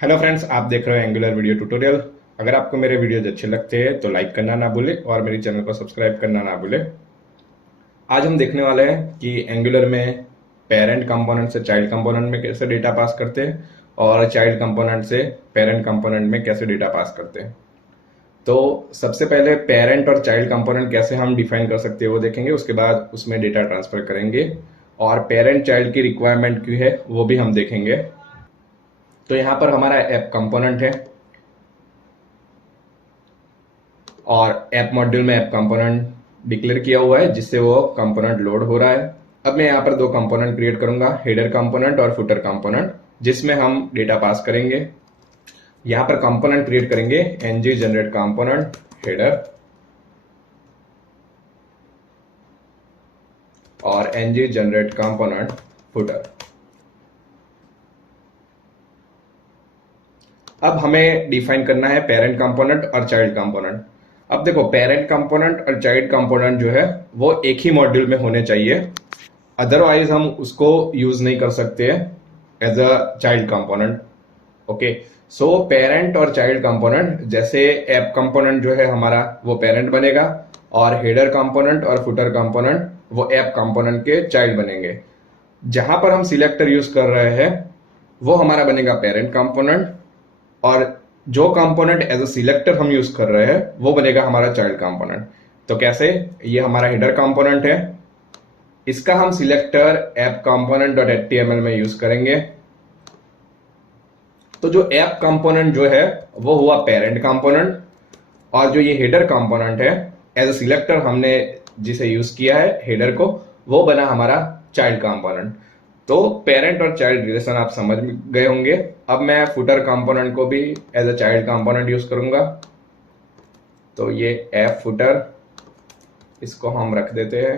Hello friends, आप देख रहे हो एंगुलर वीडियो ट्यूटोरियल। अगर आपको मेरे वीडियोज अच्छे लगते हैं तो लाइक करना ना भूले और मेरे चैनल को सब्सक्राइब करना ना भूले। आज हम देखने वाले हैं कि एंगुलर में पेरेंट कंपोनेंट से चाइल्ड कंपोनेंट में कैसे डेटा पास करते हैं और चाइल्ड कंपोनेंट से पेरेंट कंपोनेंट में कैसे डेटा पास करते हैं। तो सबसे पहले पेरेंट और चाइल्ड कंपोनेंट कैसे हम डिफाइन कर सकते हैं वो देखेंगे, उसके बाद उसमें डेटा ट्रांसफर करेंगे और पेरेंट चाइल्ड की रिक्वायरमेंट क्यों है वो भी हम देखेंगे। तो यहाँ पर हमारा ऐप कंपोनेंट है और ऐप मॉड्यूल में ऐप कंपोनेंट डिक्लेयर किया हुआ है जिससे वो कंपोनेंट लोड हो रहा है। अब मैं यहाँ पर दो कंपोनेंट क्रिएट करूंगा, हेडर कंपोनेंट और फुटर कंपोनेंट, जिसमें हम डेटा पास करेंगे। यहाँ पर कंपोनेंट क्रिएट करेंगे ng जनरेट कंपोनेंट हेडर और ng जनरेट कंपोनेंट फुटर। अब हमें डिफाइन करना है पेरेंट कंपोनेंट और चाइल्ड कंपोनेंट। अब देखो, पेरेंट कंपोनेंट और चाइल्ड कंपोनेंट जो है वो एक ही मॉड्यूल में होने चाहिए, अदरवाइज हम उसको यूज नहीं कर सकते as a child component. Okay, so parent और चाइल्ड कंपोनेंट, जैसे ऐप कंपोनेंट जो है हमारा वो पेरेंट बनेगा और हेडर कंपोनेंट और फुटर कंपोनेंट वो ऐप कंपोनेंट के चाइल्ड बनेंगे। जहां पर हम सिलेक्टर यूज कर रहे हैं वो हमारा बनेगा पेरेंट कंपोनेंट और जो कंपोनेंट एज अ सिलेक्टर हम यूज कर रहे हैं वो बनेगा हमारा चाइल्ड कंपोनेंट। तो कैसे, ये हमारा हेडर कंपोनेंट है, इसका हम selector app component dot HTML में यूज करेंगे। तो जो ऐप कंपोनेंट जो है वो हुआ पेरेंट कंपोनेंट और जो ये हेडर कंपोनेंट है एज अ सिलेक्टर हमने जिसे यूज किया है हेडर को, वो बना हमारा चाइल्ड कंपोनेंट। तो पेरेंट और चाइल्ड रिलेशन आप समझ गए होंगे। अब मैं फुटर कंपोनेंट को भी as a child component use करूंगा। तो ये एफ फुटर, इसको हम रख देते हैं।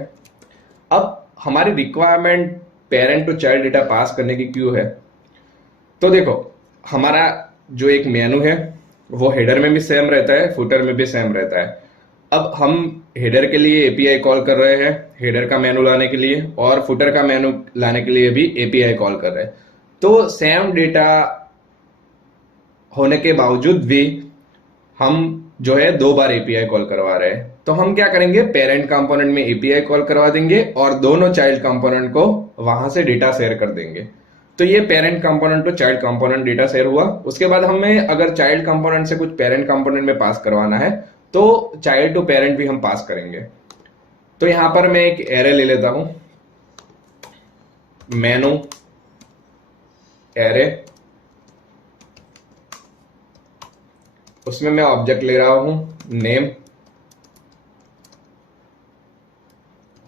अब हमारी requirement parent to child data pass करने की क्यों है। तो देखो, हमारा जो एक मेनू है वो हेडर में भी सेम रहता है, फुटर में भी सेम रहता है। अब हम हेडर के लिए एपीआई कॉल कर रहे हैं हेडर का मेनू लाने के लिए, और फुटर का मेनू लाने के लिए भी एपीआई कॉल कर रहे हैं। तो सेम डेटा होने के बावजूद भी हम जो है दो बार एपीआई कॉल करवा रहे हैं। तो हम क्या करेंगे, पेरेंट कंपोनेंट में एपीआई कॉल करवा देंगे और दोनों चाइल्ड कंपोनेंट को वहां से डेटा शेयर कर देंगे। तो ये parent component to child component data share हुआ। उसके बाद हमें अगर चाइल्ड कंपोनेंट से कुछ पेरेंट कंपोनेंट में पास करवाना है तो चाइल्ड टू पेरेंट भी हम पास करेंगे। तो यहां पर मैं एक एरे ले लेता हूं, मेनू एरे, उसमें मैं ऑब्जेक्ट ले रहा हूं name,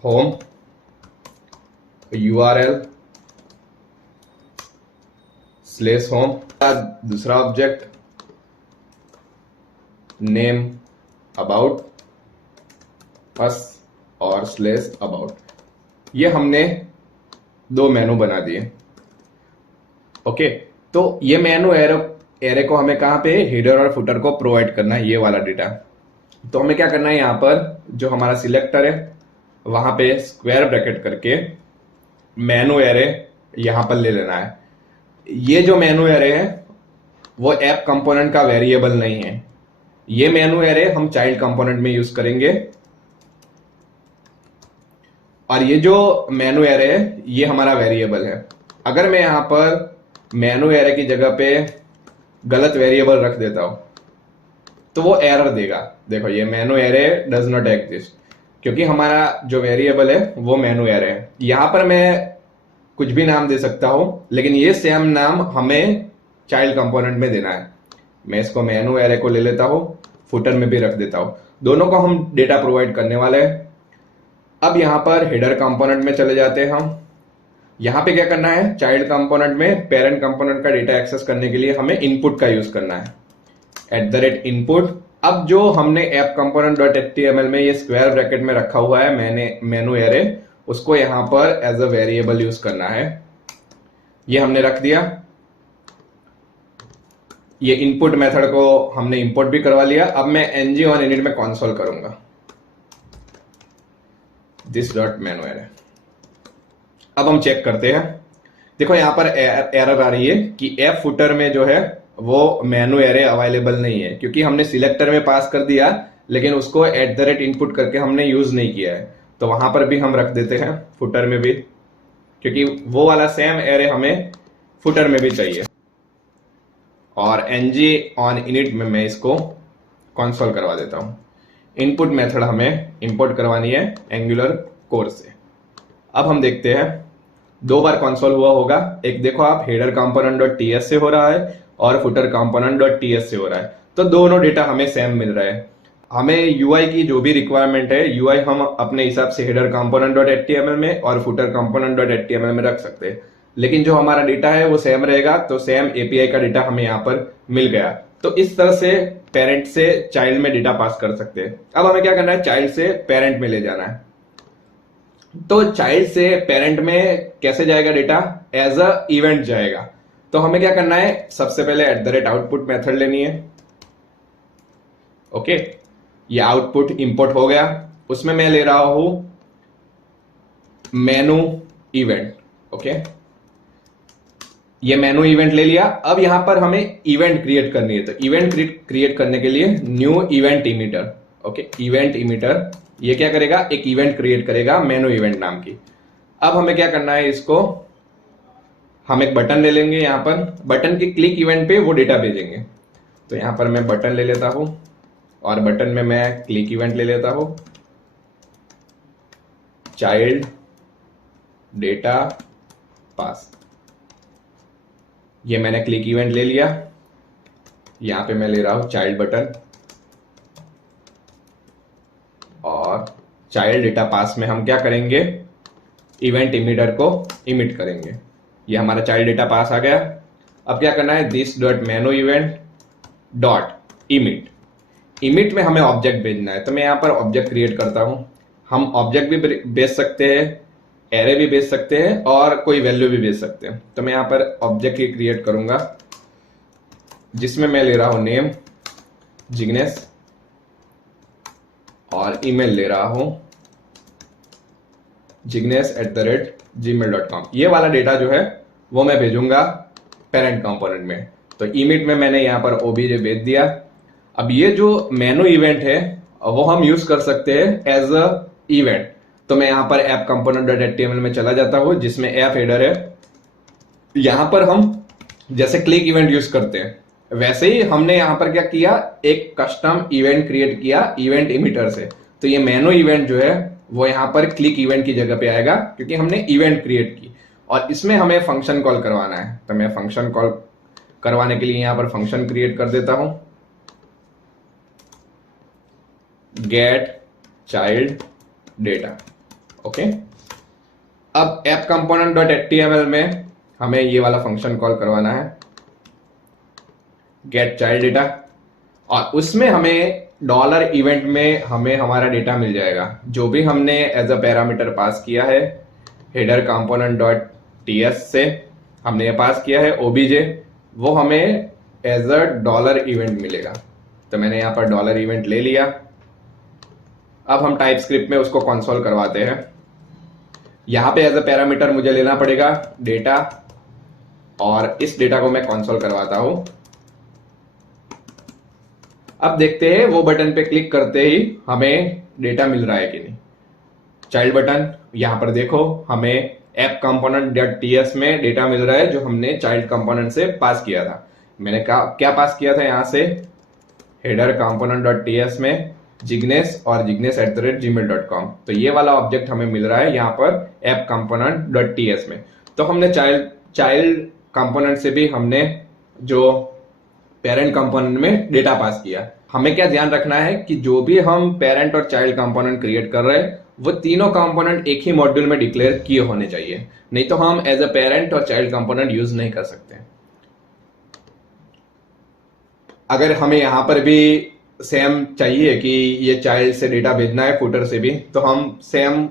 home, URL slash home, दूसरा ऑब्जेक्ट नेम अबाउट अस और स्लेश अबाउट। ये हमने दो मेनू बना दिए। ओके, तो ये मेनू एरे को हमें कहां पे हेडर और फुटर को प्रोवाइड करना है, ये वाला डेटा। तो हमें क्या करना है, यहां पर जो हमारा सिलेक्टर है वहां पे स्क्वायर ब्रैकेट करके मेनू एरे यहां पर ले लेना है। ये जो मेनू एरे है वो ऐप कंपोनेंट का वेरिएबल नहीं है, ये मेनू एरे हम चाइल्ड कंपोनेंट में यूज करेंगे। और ये जो मेनू एरे है ये हमारा वेरिएबल है। अगर मैं यहां पर मेनू एरे की जगह पे गलत वेरिएबल रख देता हूं तो वो एरर देगा। देखो, ये मेनू एरे डज नॉट एग्जिस्ट, क्योंकि हमारा जो वेरिएबल है वो मेनू एरे है। यहां पर मैं कुछ भी नाम दे सकता हूं, लेकिन ये सेम नाम हमें चाइल्ड कंपोनेंट में देना है। मैं इसको मेनू एरे को ले लेता हूं, फुटर में भी रख देता हूं, दोनों को हम डेटा प्रोवाइड करने वाले हैं। अब यहां पर हेडर कंपोनेंट में चले जाते हैं हम। यहां पे क्या करना है, चाइल्ड कंपोनेंट में पेरेंट कंपोनेंट का डेटा एक्सेस करने के लिए हमें इनपुट का यूज करना है, @input। अब जो हमने ऐप कंपोनेंट डॉट एचटीएमएल में ये स्क्वायर ब्रैकेट में रखा हुआ है मैंने मेनू एरे, उसको यहां पर एज अ वेरिएबल यूज करना है। ये हमने रख दिया। ये इनपुट मेथड को हमने इंपोर्ट भी करवा लिया। अब मैं ng और init में कंसोल करूंगा दिस डॉट मेनू एरे। अब हम चेक करते हैं। देखो, यहां पर एरर आ रही है कि एफ फुटर में जो है वो मेनू एरे अवेलेबल नहीं है, क्योंकि हमने सिलेक्टर में पास कर दिया लेकिन उसको @ इनपुट करके हमने यूज नहीं किया है। तो वहां पर भी हम रख देते हैं, फुटर में भी, क्योंकि वो वाला सेम एरे हमें फुटर में भी चाहिए। और ng ऑन इनिट में मैं इसको कंसोल करवा देता हूं। इनपुट मेथड हमें इंपोर्ट करवानी है एंगुलर कोर से। अब हम देखते हैं, 2 बार कंसोल हुआ होगा। एक देखो आप, हेडर कंपोनेंट डॉट टीएस से हो रहा है और फुटर कंपोनेंट डॉट टीएस से हो रहा है। तो दोनों डेटा हमें सेम मिल रहा है। हमें यूआई की जो भी रिक्वायरमेंट है, यूआई हम अपने हिसाब से हेडर कंपोनेंट डॉट एचटीएमएल में और फुटर कंपोनेंट डॉट एचटीएमएल में रख सकते हैं, लेकिन जो हमारा डेटा है वो सेम रहेगा। तो सेम एपीआई का डेटा हमें यहाँ पर मिल गया। तो इस तरह से पेरेंट से चाइल्ड में डेटा पास कर सकते हैं। अब हमें क्या करना है, चाइल्ड से पेरेंट में ले जाना है। तो चाइल्ड से पेरेंट में कैसे जाएगा डेटा, एज अ इवेंट जाएगा। तो हमें क्या करना है, सबसे पहले @output मेथड लेनी है। ओके, ये आउटपुट इंपोर्ट हो गया, उसमें मैं ले रहा हूं मेनू इवेंट। ओके, ये मेनू इवेंट ले लिया। अब यहां पर हमें इवेंट क्रिएट करनी है। तो इवेंट क्रिएट करने के लिए new event emitter. Okay, event emitter ये क्या करेगा, एक इवेंट क्रिएट करेगा मेनू इवेंट नाम की। अब हमें क्या करना है, इसको हम एक बटन ले लेंगे। यहां पर बटन के क्लिक इवेंट पे वो डेटा भेजेंगे। तो यहां पर मैं बटन ले लेता हूं और बटन में मैं क्लिक इवेंट ले लेता हूं, चाइल्ड डेटा पास। ये मैंने क्लिक इवेंट ले लिया। यहां पे मैं ले रहा हूं चाइल्ड बटन, और चाइल्ड डेटा पास में हम क्या करेंगे, इवेंट इमिटर को इमिट करेंगे। ये हमारा चाइल्ड डेटा पास आ गया। अब क्या करना है, this dot menu event dot emit. Emit में हमें ऑब्जेक्ट भेजना है। तो मैं यहां पर ऑब्जेक्ट क्रिएट करता हूं। हम ऑब्जेक्ट भी भेज सकते हैं, एरे भी भेज सकते हैं और कोई वैल्यू भी भेज सकते हैं। तो मैं यहां पर ऑब्जेक्ट ही क्रिएट करूंगा, जिसमें मैं ले रहा हूं नेम जिग्नेस और ईमेल ले रहा हूं jignesh@gmail.com। ये वाला डेटा जो है वो मैं भेजूंगा पेरेंट कंपोनेंट में। तो इमिट में मैंने यहां पर ओबीजे भेज दिया। अब ये जो मेनू इवेंट है वो हम यूज कर सकते हैं एज अ इवेंट। तो मैं यहां पर ऐप कंपोनेंट डॉट एचटीएमएल में चला जाता हूं, जिसमें ऐप हेडर है। यहां पर हम जैसे क्लिक इवेंट यूज करते हैं, वैसे ही हमने यहां पर क्या किया, एक कस्टम इवेंट क्रिएट किया इवेंट इमिटर से। तो ये मेनू इवेंट जो है वो यहां पर क्लिक इवेंट की जगह पे आएगा, क्योंकि हमने इवेंट क्रिएट की। और इसमें हमें फंक्शन कॉल करवाना है। तो मैं फंक्शन कॉल करवाने के लिए यहां पर फंक्शन क्रिएट कर देता हूं, गेट चाइल्ड डेटा। ओके, अब ऐप कंपोनेंट डॉट एचटीएमएल में हमें ये वाला फंक्शन कॉल करवाना है, गेट चाइल्ड डेटा। और उसमें हमें डॉलर इवेंट में हमें हमारा डेटा मिल जाएगा, जो भी हमने एज अ पैरामीटर पास किया है हेडर कंपोनेंट डॉट टीएस से हमने ये पास किया है ओबीजे, वो हमें एज अ डॉलर इवेंट मिलेगा। तो मैंने यहां पर डॉलर इवेंट ले लिया। अब हम टाइप स्क्रिप्ट में उसको कंसोल करवाते हैं। यहां पे एज अ पैरामीटर मुझे लेना पड़ेगा डेटा, और इस डेटा को मैं कंसोल करवाता हूं। अब देखते हैं वो बटन पे क्लिक करते ही हमें डेटा मिल रहा है कि नहीं। चाइल्ड बटन, यहां पर देखो हमें ऐप कंपोनेंट डॉट टीएस में डेटा मिल रहा है, जो हमने चाइल्ड कंपोनेंट से पास किया था। मैंने क्या पास किया था, यहां से हेडर कंपोनेंट डॉट टीएस में जिग्नेस और jignesh@gmail.com। तो ये वाला ऑब्जेक्ट हमें मिल रहा है यहाँ पर ऐप कंपोनेंट डॉट टीएस में। तो हमने चाइल्ड कंपोनेंट से भी हमने जो पेरेंट कंपोनेंट में डेटा पास किया। हमें क्या ध्यान रखना है कि जो भी हम पेरेंट और चाइल्ड कंपोनेंट क्रिएट कर रहे हैं, वो तीनों कंपोनेंट एक ही मॉड्यूल में डिक्लेयर किए होने चाहिए, नहीं तो हम एज अ पेरेंट और चाइल्ड कंपोनेंट यूज नहीं कर सकते। अगर हमें यहां पर भी सेम चाहिए कि ये चाइल्ड से डेटा भेजना है फुटर से भी, तो हम सेम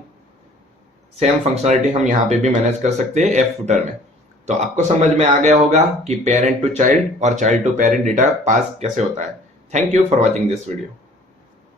फंक्शनलिटी हम यहाँ पे भी मैनेज कर सकते हैं एफ फुटर में। तो आपको समझ में आ गया होगा कि पेरेंट टू चाइल्ड और child to parent data pass कैसे होता है। Thank you for watching this video.